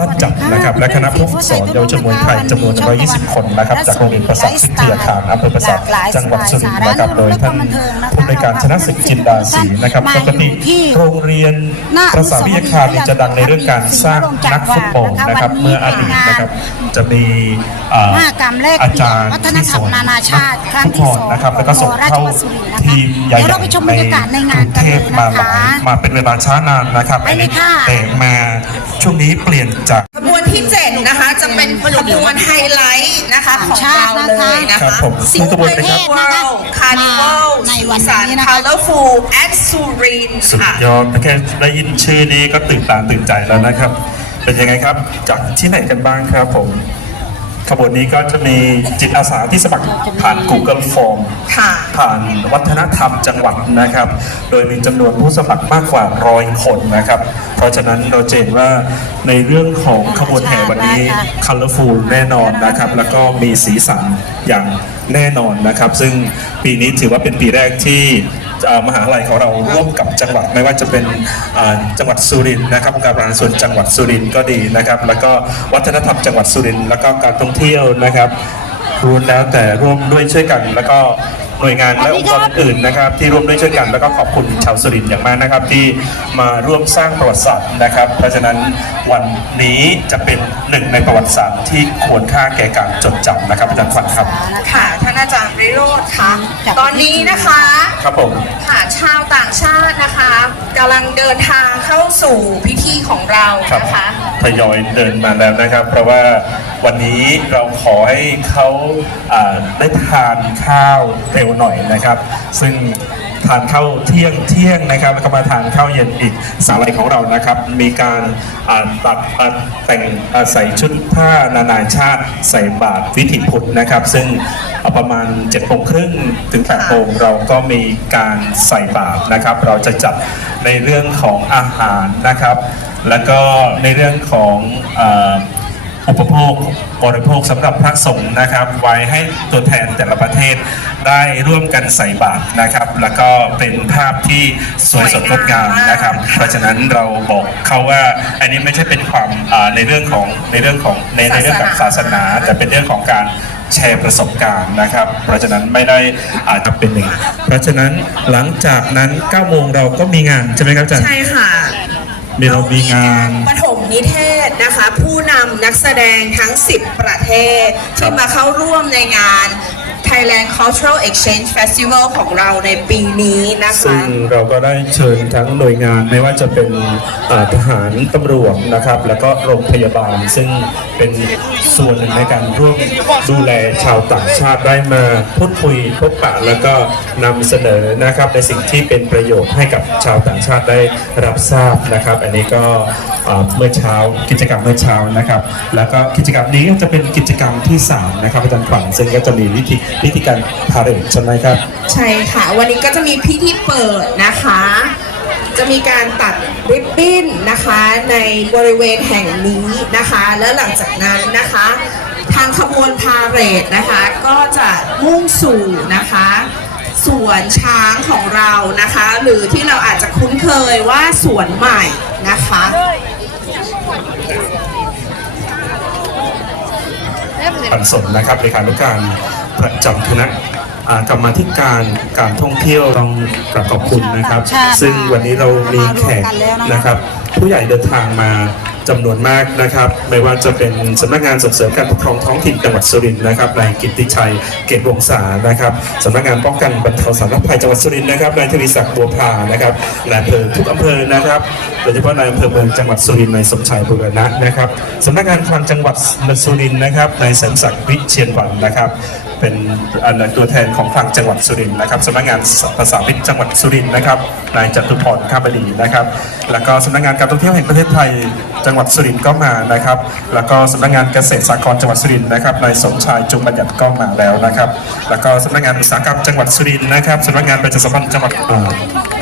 สั้นจัดนะครับและคณะผู้ฝึกสอนเยาวชนมวยไทยจำนวน 120 คนนะครับจากโรงเรียนประสาทวิทยาคารอำเภอประสาทจังหวัดสุรินทร์นะครับโดยท่านผู้ในวยการชนะศึกจินดาศรีนะครับปกติโรงเรียนประสาทวิทยาคารนี่จะดังในเรื่องการสร้างนักฟุตบอลนะครับเมื่ออดีตนะครับจะมีเอ่อมหกรรมแลกเปลี่ยนอาจารย์วัฒนธรรมนานาชาติครั้งฟุตที่บอลสองนะครับแล้วก็ส่งราชเข้าวัฒสุรินทร์นะคะทีมใหญ่เดี๋ยวเราไปชมบรรยากาศในงานกันเทเลยพนะคะมาหลายมาเป็นเวลาช้านานนะครับไปเลยค่ะแต่มาช่วงนี้เปลี่ยนจากขบวนที่7นะคะจะเป็นขบวนไฮไลท์นะคะของเราเลยนะครัคะบผมสิงขบวนห์นะครับเวิลด์คาร์นิวัลในวันนี้สารนะคะคาร์ลฟูลแอดซูรินสุดค่ะ ยอดแค่ได้ยินชื่อนี้ก็ตื่นตาตื่นใจแล้วนะครับ เป็นยังไงครับ จากที่ไหนกันบ้างครับผม ขบวนนี้ก็จะมีจิตอาสาที่สมัครผ่าน Google Form ค่ะ ผ่านวัฒนธรรมจังหวัดนะครับ โดยมีจำนวนผู้สมัครมากกว่าร้อยคนนะครับ เพราะฉะนั้นเราจะเห็นว่าในเรื่องของขบวนแห่วันนี้ colorful แน่นอนนะครับ แล้วก็มีสีสันอย่างแน่นอนนะครับ ซึ่งปีนี้ถือว่าเป็นปีแรกที่เอ่อ มหาลัยของเราร่วมกับจังหวัดไม่ว่าจะเป็นจังหวัดสุรินทร์นะครับองค์การบริหารส่วนจังหวัดสุรินทร์ก็ดีนะครับ แล้วก็วัฒนธรรมจังหวัดสุรินทร์แล้วก็การท่องเที่ยวนะครับรู้แล้วแต่ร่วมด้วยช่วยกัน แล้วก็หน่วยงานและองค์กรอื่นนะครับ ที่ร่วมด้วยช่วยกัน แล้วก็ขอบคุณชาวสุรินทร์อย่างมากนะครับ ที่มาร่วมสร้างประวัติศาสตร์นะครับ เพราะฉะนั้นวันนี้จะเป็นหนึ่งในประวัติศาสตร์ที่ควรค่าแก่การจดจำนะครับอาจารย์ขวัญครับค่ะานอาจารย์ริโรธค่ะ ตอนนี้นะคะครับผมค่ะชาวต่างชาตินะคะกำลังเดินทางเข้าสู่พิธีของเราครับนะคะทยอยเดินมาแล้วนะครับ เพราะว่าวันนี้เราขอให้เขาอ่าได้ทานข้าวเร็วหน่อยนะครับ ซึ่ง ทานข้าวเที่ยงเที่ยงนะครับแล้วก็มาทานข้าวเย็นอีกสาลัยของเรานะครับ มีการตัดแต่งใส่ชุดผ้านานาชาติ ใส่บาตรวิถีพุทธนะครับ ซึ่งอ่าประมาณ7จ็ดโมงครึ่งถึง8ปดโมงเราก็มีการใส่บาตรนะครับ เราจะจัดในเรื่องของอาหารนะครับ แล้วก็ในเรื่องของ อ่ออุปโภคบริโภคสำหรับพระสงฆ์นะครับ ไว้ให้ตัวแทนแต่ละประเทศได้ร่วมกันใส่บาตรนะครับ แล้วก็เป็นภาพที่สวยสดงดงามนะครับ เพราะฉะนั้นเราบอกเขาว่าอันนี้ไม่ใช่เป็นความอ่าในเรื่องของในเรื่องของในในเรื่องของศาสนา แต่เป็นเรื่องของการแชร์ประสบการณ์นะครับ เพราะฉะนั้นไม่ได้อาจจะเป็นหนึ่ง เพราะฉะนั้นหลังจากนั้น9โมงเราก็มีงานใช่ไหมครับอาจารย์ใช่ค่ะมีเรามีงานปฐมนิเทศ นะคะผู้นำนักแสดงทั้ง 10 ประเทศ ที่มาเข้าร่วมในงาน Thailand Cultural Exchange Festival ของเราในปีนี้นะคะซึ่งเราก็ได้เชิญทั้งหน่วยงานไม่ว่าจะเป็นทหารตำรวจนะครับ แล้วก็โรงพยาบาล ซึ่งเป็นส่วนหนึ่งในการร่วมดูแลชาวต่างชาติได้มาพูดคุยพบปะแล้วก็นำเสนอนะครับในสิ่งที่เป็นประโยชน์ให้กับชาวต่างชาติได้รับทราบนะครับ อันนี้ก็เมื่อเช้ากิจกรรมเมื่อเช้านะครับ แล้วก็กิจกรรมนี้ก็จะเป็นกิจกรรมที่สามนะครับอาจารย์ขวัญซึ่งก็จะมีวิธีวิธีการพาเหรดใช่ไหมครับ ใช่ค่ะ วันนี้ก็จะมีพิธีเปิดนะคะ จะมีการตัดริบบิ้นนะคะในบริเวณแห่งนี้นะคะ แล้วหลังจากนั้นนะคะ ทางขบวนพาเหรดนะคะก็จะมุ่งสู่นะคะสวนช้างของเรานะคะ หรือที่เราอาจจะคุ้นเคยว่าสวนใหม่นะคะปันสนนะครับเลขานุการ ประจำคณะอ่ากรรมาธิการการท่องเที่ยวต้องกราบขอบคุณนะครับใช่ค่ะซึ่งวันนี้เรามีแขกมารวมกันแล้วนะคะนะครับ ผู้ใหญ่เดินทางมาจำนวนมากนะครับ ไม่ว่าจะเป็นสำนักงานส่งเสริมการปกครองท้องถิ่นจังหวัดสุรินทร์นะครับนายกิตติชัยเกตวงศานะครับสำนักงานป้องกันบรรเทาสาธารณภัยจังหวัดสุรินทร์นะครับนายทวีศักดิ์บัวพานะครับนายอำเภอทุกอำเภอนะครับโดยเฉพาะนายอำเภอเมืองจังหวัดสุรินทร์นายสมชายบุรณะนะครับสำนักงานคลังจังหวัดสุรินทร์นะครับนายเสริมศักดิ์วิเชียนวันนะครับ เป็นอันตัวแทนของทางจังหวัดสุรินทร์นะครับสำนักงานภาษาพิษจังหวัดสุรินทร์นะครับนายจตุพรข้าบดีนะครับ แล้วก็สำนักงานการท่องเที่ยวแห่งประเทศไทยจังหวัดสุรินทร์ก็มานะครับ แล้วก็สำนักงานเกษตรสากรจังหวัดสุรินทร์นะครับนายสมชายจุงบัญญัติก็มาแล้วนะครับ แล้วก็สำนักงานอุตสาหกรรมจังหวัดสุรินทร์นะครับสำนักงานประชาสัมพันธ์จังหวัดอ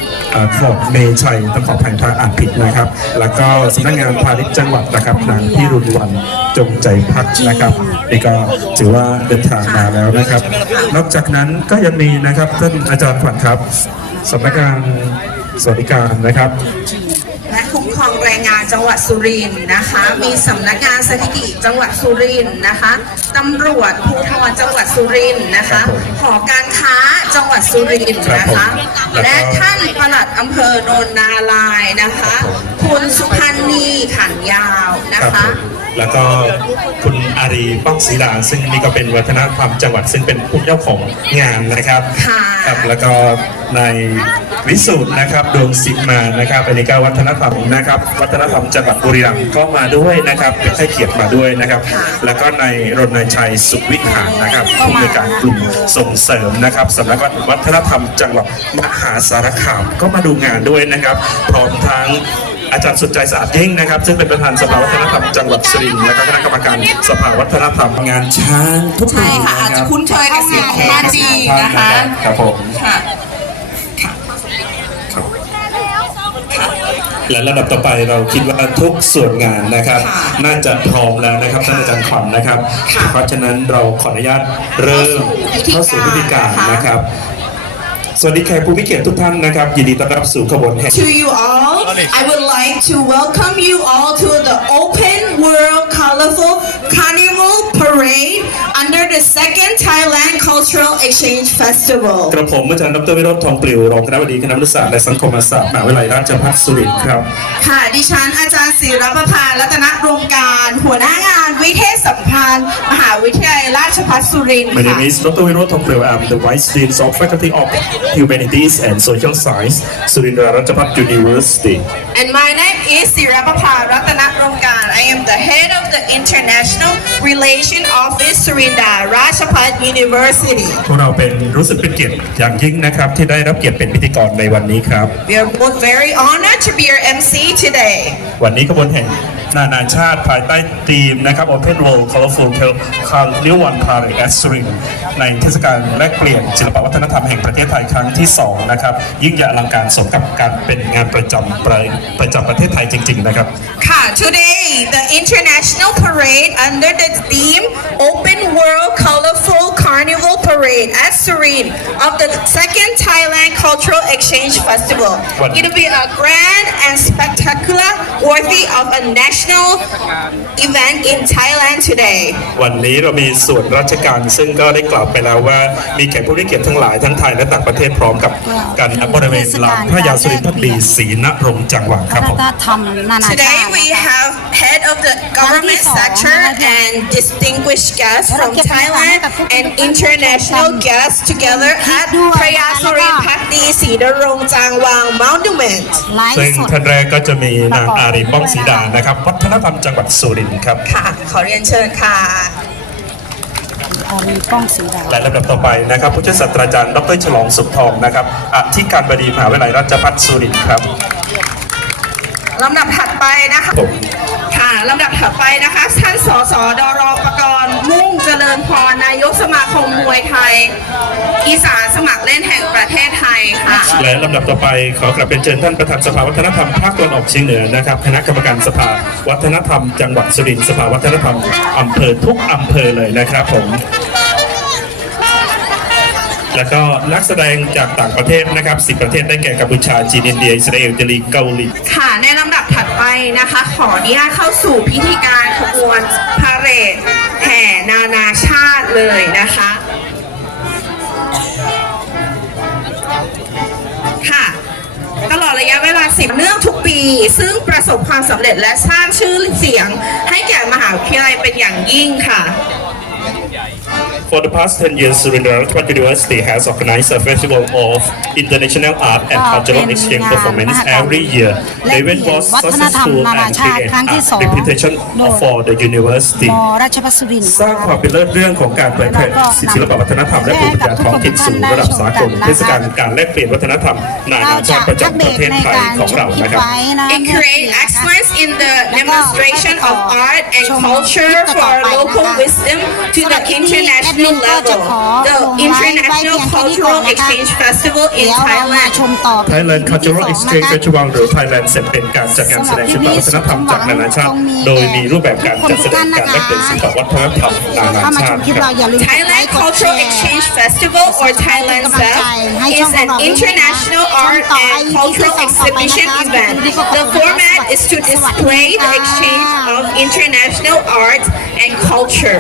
ขอบเมชัยต้องขออภันธะอ่านผิดนะครับ แล้วก็สำนักงานพาณิชย์จังหวัดนะครับนางพิรุณวันจงใจพักนะครับนี่ก็ถือว่าเดินทางมาแล้วนะครับ นอกจากนั้นก็ยังมีนะครับท่านอาจารย์ขวัญครับสำนักงานสวัสดิการนะครับ รองแรรงงานจังหวัดสุรินทร์นะคะ มีสำนักงานสถิติจังหวัดสุรินทร์นะคะตำรวจภูธรจังหวัดสุรินทร์นะคะครับผมหอการค้าจังหวัดสุรินทร์นะครัคะบผมแล้วก็และท่านปลัดอำเภอโนนนาลายนะคะ คุณสุพันธ์นีขันยาวนะรับคะผม แล้วก็คุณอารีป้องศรีดาซึ่งนี่ก็เป็นวัฒนธรรมจังหวัด ซึ่งเป็นผู้เจ้าของงานนะครับค่ะครับ แล้วก็ในวิสูตรนะครับดวงศิมานะครับอันนี้ก็วัฒนธรรมนะครับ วัฒนธรรมจังหวัดบุรีรัมย์ก็มาด้วยนะครับเป็นให้เกียรติมาด้วยนะครับ แล้วก็ในรณชัยสุขวิหารนะครับผู้ในวยการกลุ่มส่งเสริมนะครับสำนักวัฒนธรรมจังหวัดมหาสารคามก็มาดูงานด้วยนะครับ พร้อมทั้ง อาจารย์สุดใจสะอาดยิ่งนะครับ ซึ่งเป็นประธานสภาวัฒนธรรมจังหวัดสุรินทร์และก็คณะกรรมการสภาวัฒนธรรมงานช้างทุกปีใช่ค่ะอาจนจะรับคุ้นเคยกับเสียงของบ้านดีนะคะครับผมค่ะและระดับต่อไปเราคิดว่าทุกส่วนงานนะครับค่ะน่าจะพร้อมแล้วนะครับท่านอาจารย์ขวัญนะครับค่ะเพราะฉะนั้นเราขออนุญาตเริ่มเข้าสู่พิธีการค่ะนะครับ สวัสดีแขกผู้มีเกียรติทุกท่านนะครับยินดีต้อนรับสู่ขบวนแห่ To you all, I would like to welcome you all to the Open World Colorful Carnival Parade the second Thailand Cultural Exchange Festival. กระผมอาจารย์ดรวิโรจน์ทองปลิวรองคณะบดีคณะวิทยาศาสตร์และสังคมศาสตร์มหาวิทยาลัยราชภัฏสุรินทร์ครับ ค่ะ ดิฉันอาจารย์ศิรประภารัตนรงค์การ หัวหน้างานวิเทศสัมพันธ์ มหาวิทยาลัยราชภัฏสุรินทร์ My ค่ะ name is Dr. Viroth Thongplew. I'm the Vice Dean of Faculty of Humanities and Social Science, Surindra Rajapat University. And my name is Sirapapa Ratanarongkar. I am the head of the International Relation Office, Surinda Rajapat University. พวกเราเป็นรู้สึกเป็นเกียรติอย่างยิ่งนะครับ ที่ได้รับเกียรติเป็นพิธีกรในวันนี้ครับ We are both very honored to be your MC today. วันนี้ขบวนแห่งนานาชาติภายใต้ธีมนะครับ Open World Colorful Carnival One Parade at Surin ในเทศกาลแลกเปลี่ยนศิลปวัฒนธรรมแห่งประเทศไทยครั้งที่ 2 นะครับ ยิ่งใหญ่อลังการสมกับการเป็นงานประจำประ ประจำประเทศไทยจริง ๆ นะครับ Ka, today, the international parade under the theme Open World Colorful Carnival Parade at Surin of the second Thailand Cultural Exchange Festival. What- It'll be a grand and spectacular, worthy of a national event in Thailand today. วันนี้เรามีส่วนราชการซึ่งก็ได้กล่าวไปแล้วว่ามีแขกผู้มีเกียรติทั้งหลายทั้งไทยและต่างประเทศพร้อมกับการณบริเวณลานพระยาสุรินทร์พักดีศรีนรงค์จังหวัดควัรับฒผมนธรรมนานาชา Today ติ we have head of the government sector and distinguished guests from Thailand and international guests together at Prayasurin Pakdi Sidarong Jangwang Monument. ไลฟ์ซึ่งสดท่านแรกก็จะมีนางอารีป้องศรีดานะครับ วัฒนธรรมจังหวัดสุรินทร์ครับ ค่ะ ขอเรียนเชิญค่ะอารีป้องสีดาและลำดับต่อไปนะครับ ผู้ช่วยศาสตราจารย์ดรฉลองสุขทองนะครับอธิการบดีมหาวิทยาลัยราชภัฏสุรินทร์ครับลำดับถัดไปนะคะผมค่ะ ลำดับถัดไปนะคะท่านสสดรปกรณ์มุ่งเจริญพรนายกสมาคมมวยไทย อีสานสมัครเล่นแห่งประเทศไทยค่ะ และลำดับต่อไปขอกราบเป็นเชิญท่านประธานสภาวัฒนธรรมภาคตะวันออกเฉียงเหนือนะครับคณะกรรมการสภาวัฒนธรรม จังหวัดสุรินทร์สภาวัฒนธรรมอำเภอทุกอำเภอเลยนะครับผมแล้วก็นักแสดงจากต่างประเทศนะครับสิประเทศได้แก่กัมพูชาจีนอินเดียอิสราเอลอิตาลีเกาหลีค่ะในลำ ดับถัดไปนะคะ ขออนุญาตเข้าสู่พิธีการขบวนพาเหรดแห่นานาชาติเลยนะคะค่ะตลอดระยะเวลา10เนื่องทุกปี ซึ่งประสบความสำเร็จและสร้างชื่อเสียงให้แก่มหาวิทยาลัยเป็นอย่างยิ่งค่ะ For the past 10 years, Surindra Rajapat University has organized a festival of international art and cultural exchange performance every year. The event was successful and created a reputation for the university. มราชพัสรินทร์ สร้างความเป็นเลิศเรื่องของการเผยแพร่ศิลปวัฒนธรรมและภูมิปัญญาท้องถิ่นสู่ระดับสากลเทศกาลการแลกเปลี่ยนวัฒนธรรมนานาชาติประจำประเทศไทยของเรานะครับ It creates excellence in the demonstration of art and culture for local wisdom to the international international ก็จะ level ขอ the ลงไว้ไว้เพีย International งแค่นี้ก่อน Cultural นะคะ Exchange Festival in เดี๋ยวเรามา Thailand ชมต่อ Thailand Cultural ที่สอง Exchange นะคะ Festival หรือ Thailand เสร็จเป็นการจัดงานแสดงศิลปวัฒนธรรมจากนานาชาติ โดยมีรูปแบบการจัดแสดงการแลกเปลี่ยนศิลปวัฒนธรรมนานา ถ้ามา ชา ชม ติ คลิป ครั เรา บ อย่าลืมกดไล Thailand ค์กดแช Cultural ร์ Exchange Festival or Thailand Fest is an international art and cultural exhibition event. The format is to display the exchange of international art and culture.